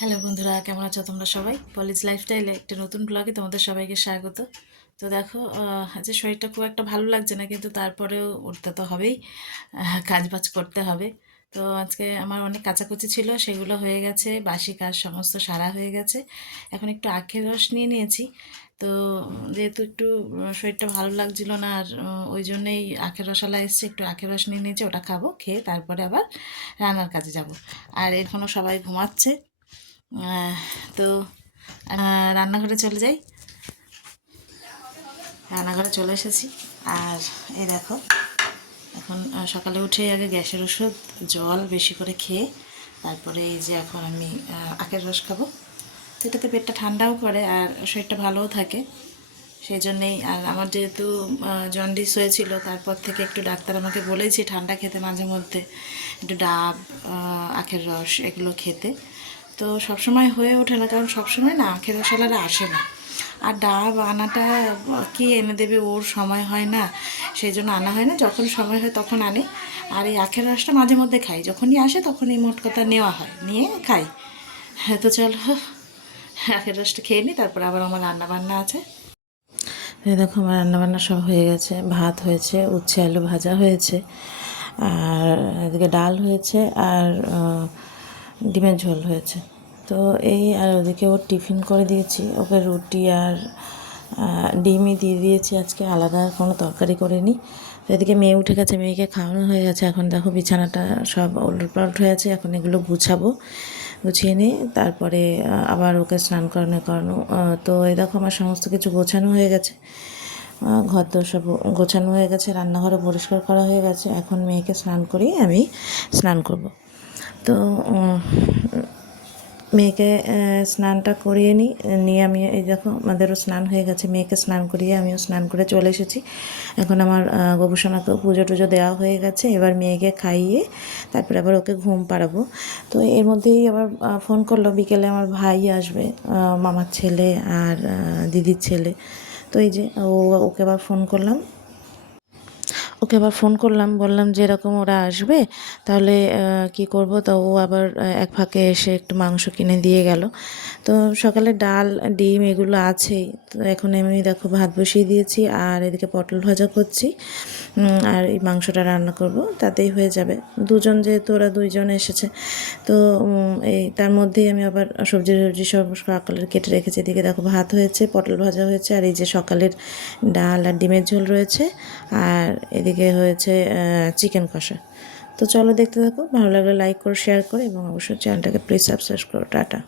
Hello বন্ধুরা, কেমন আছো তোমরা সবাই? কলেজ লাইফস্টাইলে একটা নতুন ব্লগে তোমাদের সবাইকে স্বাগত। তো দেখো আজকে শরীরটা খুব একটা ভালো লাগছে না, কিন্তু তারপরেও উঠতে তো হবেই কাজ বাজ করতে হবে। তো আজকে আমার অনেক কাচাকুচি ছিল, সেগুলো হয়ে গেছে, বাসি কাজ সমস্ত সারা হয়ে গেছে। এখন একটু আখের রস নিয়ে নিয়েছি। তো যেহেতু একটু শরীরটা ভালো লাগছিল না, আর ওই জন্যেই আখের রসালা এসছে, একটু আখের রস নিয়ে নিয়েছি, ওটা খাব, খেয়ে তারপরে আবার রান্নার কাজে যাব। আর এখনও সবাই ঘুমাচ্ছে তো রান্নাঘরে চলে যাই। রান্নাঘরে চলে এসেছি। আর এই দেখো, এখন সকালে উঠে আগে গ্যাসের ওষুধ, জল বেশি করে খেয়ে, তারপরে এই যে এখন আমি আখের রস খাব। এটাতে পেটটা ঠান্ডাও করে আর শরীরটা ভালোও থাকে। সেই জন্যেই আর আমার যেহেতু জন্ডিস হয়েছিল, তারপর থেকে একটু ডাক্তার আমাকে বলেছে ঠান্ডা খেতে মাঝে মধ্যে। একটু ডাব আখের রস, এগুলো খেতে। তো সবসময় হয়ে ওঠে না, কারণ সবসময় না আখের রসালারা আসে না। আর ডাব আনাটা কি এনে দেবে ওর সময় হয় না, সেই জন্য আনা হয় না। যখন সময় হয় তখন আনে। আর এই আখের রসটা মাঝে মধ্যে খাই। যখনই আসে তখনই মোট কথা নেওয়া হয়। নিয়ে খাই। হ্যাঁ তো চলো। আখের রসটা খেয়ে নিই, তারপর আবার আমার রান্না বান্না আছে দেখো, আমার রান্নাবান্না সব হয়ে গেছে। ভাত হয়েছে, উচ্ছে আলু ভাজা হয়েছে, আর এদিকে ডাল হয়েছে, আর ডিমের ঝোল হয়েছে। তো এই আর ওদিকে ওর টিফিন করে দিয়েছি। ওকে রুটি আর ডিমই দিয়ে দিয়েছি। আজকে আলাদা কোনো তরকারি করিনি। তো এদিকে মেয়ে উঠে গেছে, মেয়েকে খাওয়ানো হয়ে গেছে। এখন দেখো বিছানাটা সব ওলট পালট হয়ে আছে। এখন এগুলো গুছাবো। গুছিয়ে নিয়ে তারপরে আবার ওকে স্নান করানো করানো তো এই দেখো আমার সমস্ত কিছু গোছানো হয়ে গেছে। ঘর দোর সব গোছানো হয়ে গেছে। রান্নাঘরে পরিষ্কার করা হয়ে গেছে। এখন মেয়েকে স্নান করিয়ে আমি স্নান করব। তো মেয়েকে স্নানটা করিয়ে নিই নিয়ে আমি এই দেখো আমাদেরও স্নান হয়ে গেছে মেয়েকে স্নান করিয়ে আমিও স্নান করে চলে এসেছি। এখন আমার আহ, গবেষণাকেও পুজো টুজো দেওয়া হয়ে গেছে এবার মেয়েকে খাইয়ে তারপরে আবার ওকে ঘুম পাড়াবো। তো এর মধ্যেই আবার ফোন করল বিকেলে আমার ভাই আসবে মামার ছেলে আর দিদির ছেলে। তো এই যে ও ওকে আবার ফোন করলাম ওকে আবার ফোন করলাম, বললাম যে এরকম ওরা আসবে, তাহলে কি করব? তো ও আবার এক ফাঁকে এসে একটু মাংস কিনে দিয়ে গেল। তো সকালে ডাল, ডিম এগুলো আছেই। তো এখন আমি দেখো ভাত বসিয়ে দিয়েছি আর এদিকে পটল ভাজা করছি। আর এই মাংসটা রান্না করব, তাতেই হয়ে যাবে। দুজন যেহেতু ওরা দুইজন এসেছে, তো এই তার মধ্যেই আমি আবার সবজি সবজি সব সকালের কেটে রেখেছি। এদিকে দেখো ভাত হয়েছে, পটল ভাজা হয়েছে, আর এই যে সকালের ডাল আর ডিমের ঝোল রয়েছে। আর এদিকে হয়েছে চিকেন কষা। তো চলো দেখতে থাকো, ভালো লাগলে লাইক করো শেয়ার করো, এবং অবশ্যই চ্যানেলটাকে প্লিজ সাবস্ক্রাইব করো, টাটা।